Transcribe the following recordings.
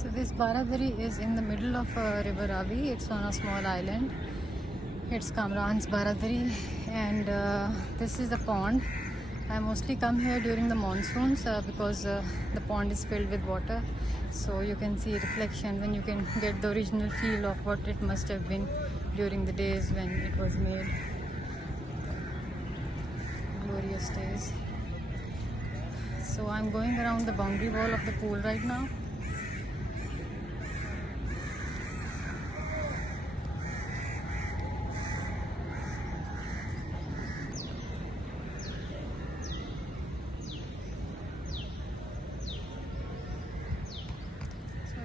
So this Baradari is in the middle of River Ravi. It's on a small island. It's Kamran's Baradari, and this is the pond. I mostly come here during the monsoons because the pond is filled with water, so you can see reflections and you can get the original feel of what it must have been during the days when it was made. Glorious days. So I'm going around the boundary wall of the pool right now.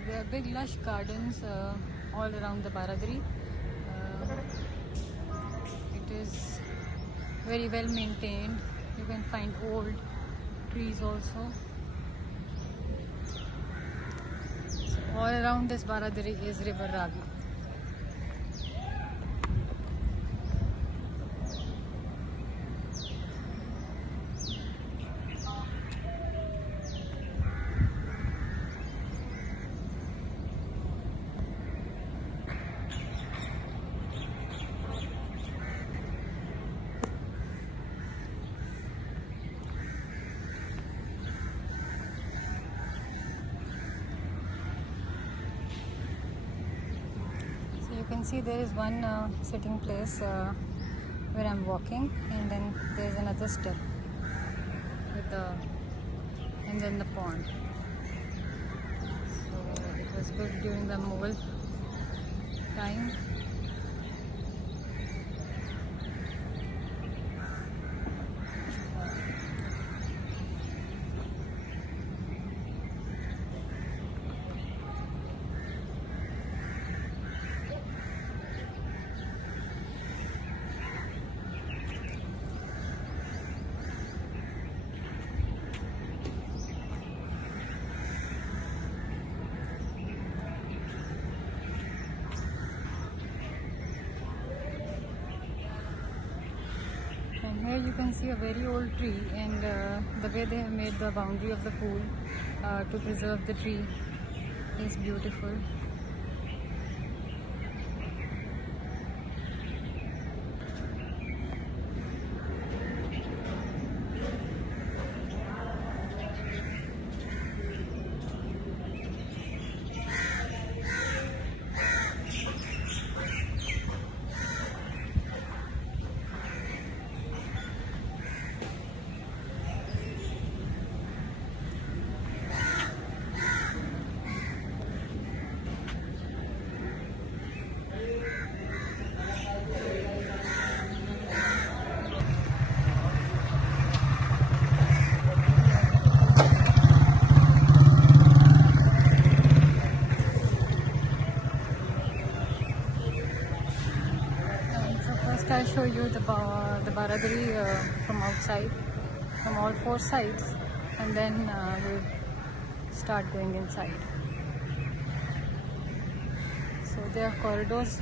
There are big lush gardens all around the Baradari. It is very well maintained. You can find old trees also. So all around this Baradari is River Ravi. You can see there is one sitting place where I'm walking, and then there's another step with and then the pond. So it was built during the Mughal time. here you can see a very old tree, and the way they have made the boundary of the pool to preserve the tree is beautiful. I'll show you the Baradari from outside, from all four sides, and then we'll start going inside. So there are corridors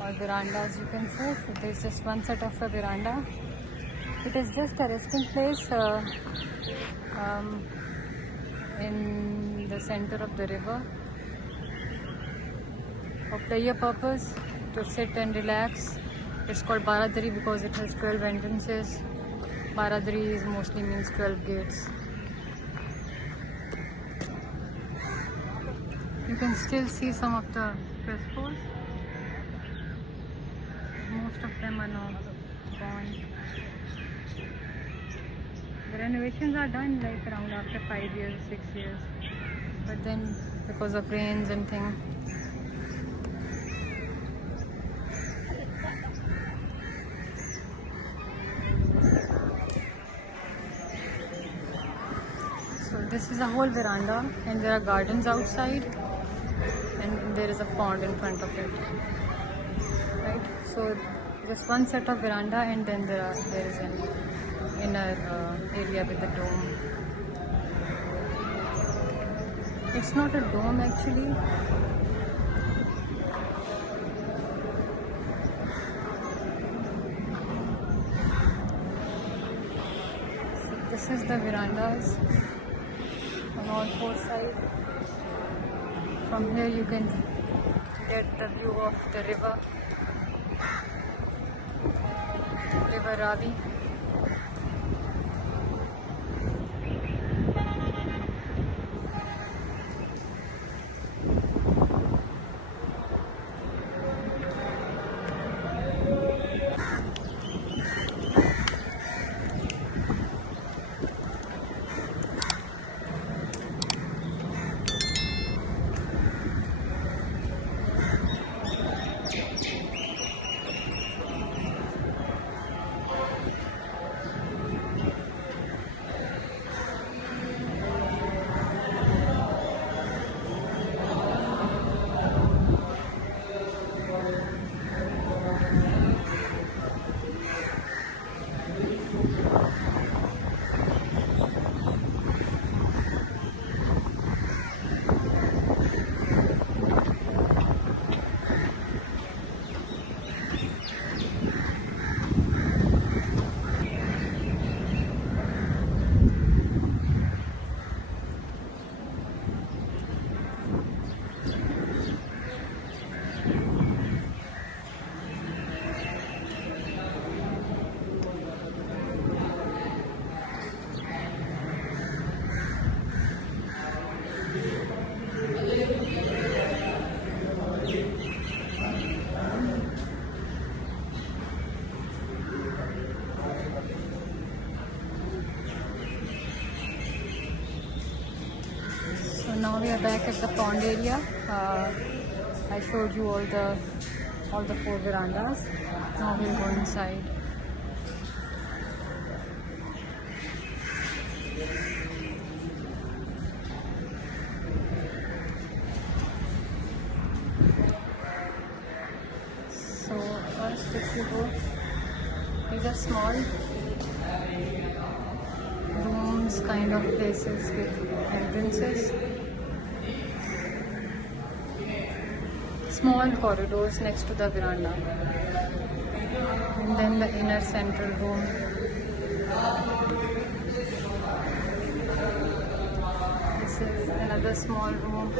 or verandas, you can say. So there's just one set of a veranda. It is just a resting place in the center of the river. Of leisure purpose, to sit and relax. It's called Baradari because it has 12 entrances. Baradari is mostly means 12 gates. You can still see some of the frescoes. Most of them are now gone. The renovations are done like around after 5 years, 6 years. But then because of rains and things, this is a whole veranda, and there are gardens outside, and there is a pond in front of it. Right? So just one set of veranda, and then there is an inner area with the dome. It's not a dome actually. So this is the verandas on all four sides. From here you can get the view of the river Ravi. Now we are back at the pond area. I showed you all the four verandas. Now we'll go inside. So first, if you go, these are small rooms kind of places with entrances. Small corridors next to the veranda. and then the inner central room. This is another small room.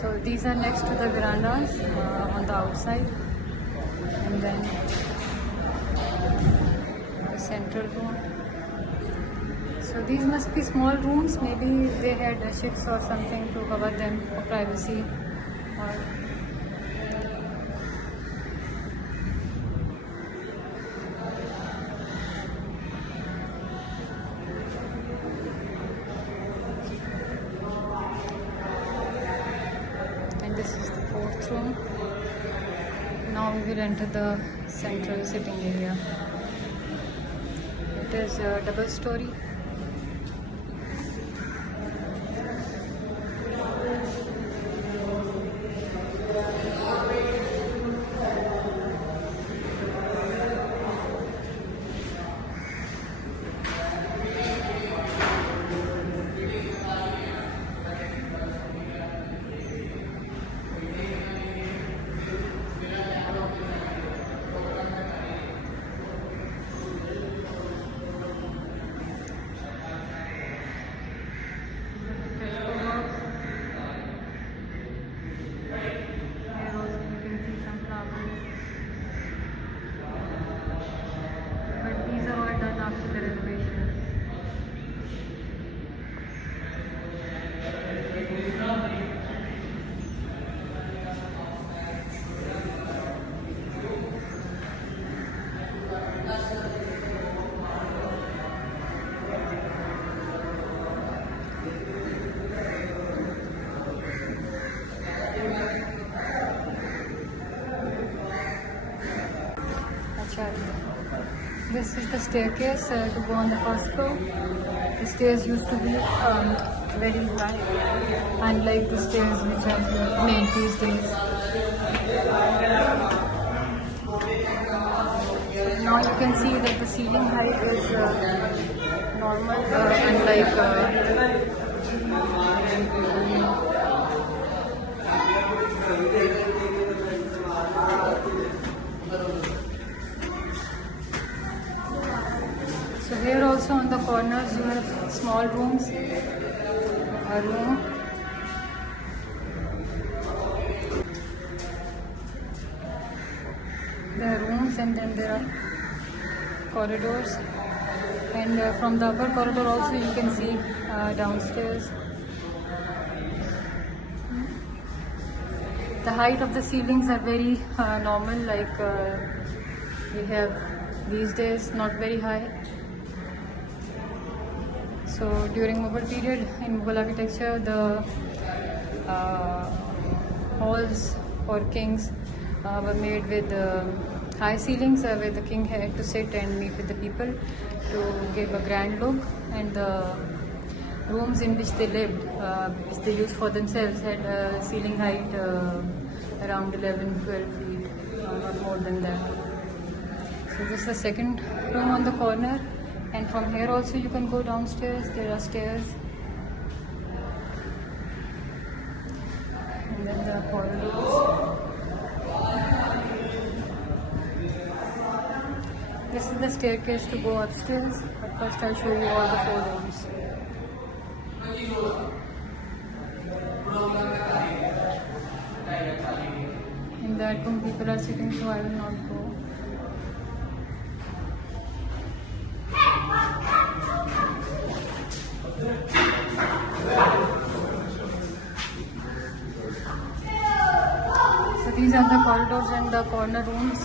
So these are next to the verandas on the outside, and then the central room. So these must be small rooms, maybe they had shits or something to cover them for privacy. Or and this is the fourth room. Now we will enter the central sitting area. It is a double story. This is the staircase to go on the first floor. The stairs used to be very high, unlike the stairs which are made these days. Now you can see that the ceiling height is normal, unlike so here also on the corners you have small rooms, a room, there are rooms, and then there are corridors, and from the upper corridor also you can see downstairs. The height of the ceilings are very normal, like we have these days, not very high. So during Mughal period, in Mughal architecture, the halls for kings were made with high ceilings where the king had to sit and meet with the people to give a grand look, and the rooms in which they lived, which they used for themselves, had a ceiling height around 11-12 feet, not more than that. So this is the second room on the corner, and from here also you can go downstairs. There are stairs, and then there are corridors. This is the staircase to go upstairs, but first I'll show you all the 4 rooms. In that room people are sitting, so I will not go. So these are the corridors and the corner rooms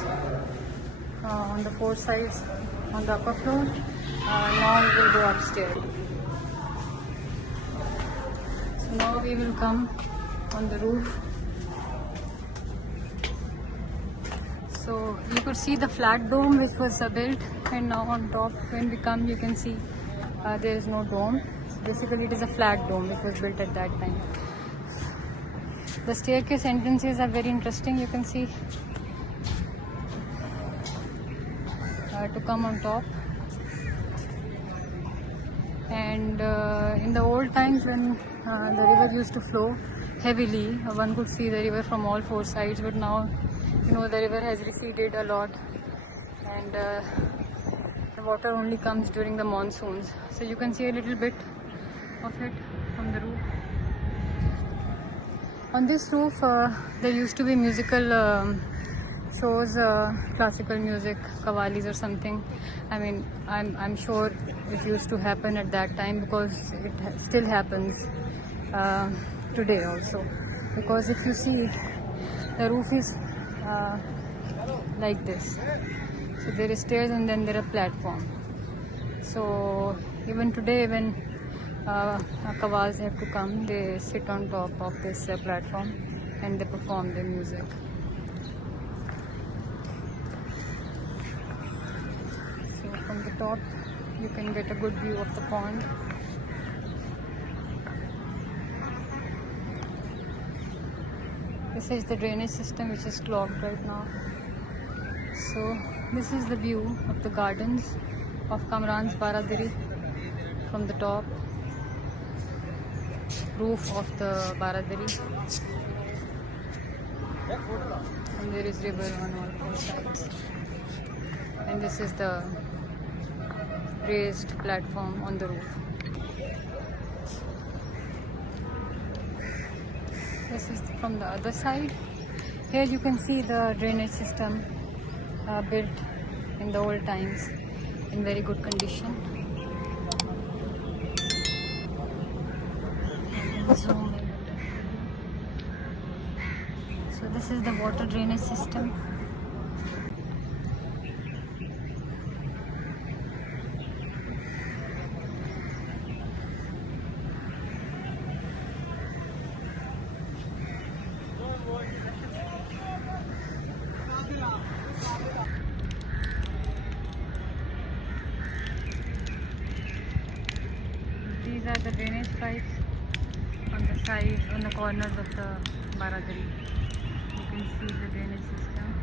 on the 4 sides on the upper floor. Now we will go upstairs. So now we will come on the roof. So you could see the flat dome which was built, and now on top when we come you can see there is no dome. Basically it is a flat dome which was built at that time. The staircase entrances are very interesting. You can see to come on top, And in the old times when the river used to flow heavily, one could see the river from all four sides, but now the river has receded a lot, and the water only comes during the monsoons. So you can see a little bit of it from the roof. On this roof there used to be musical shows, classical music, qawwalis or something. I mean, I'm sure it used to happen at that time, because it still happens today also. Because if you see, the roof is like this. So there is stairs and then there are platform. So even today, when qawwals have to come, they sit on top of this platform and they perform their music. So from the top you can get a good view of the pond. This is the drainage system, which is clogged right now. So this is the view of the gardens of Kamran's Baradari from the top roof of the Baradari. And there is river on all four sides. And this is the raised platform on the roof. This is from the other side. Here you can see the drainage system built in the old times, in very good condition. So this is the water drainage system. These are the drainage pipes on the side, on the corners of the Baradari. You can see the drainage system.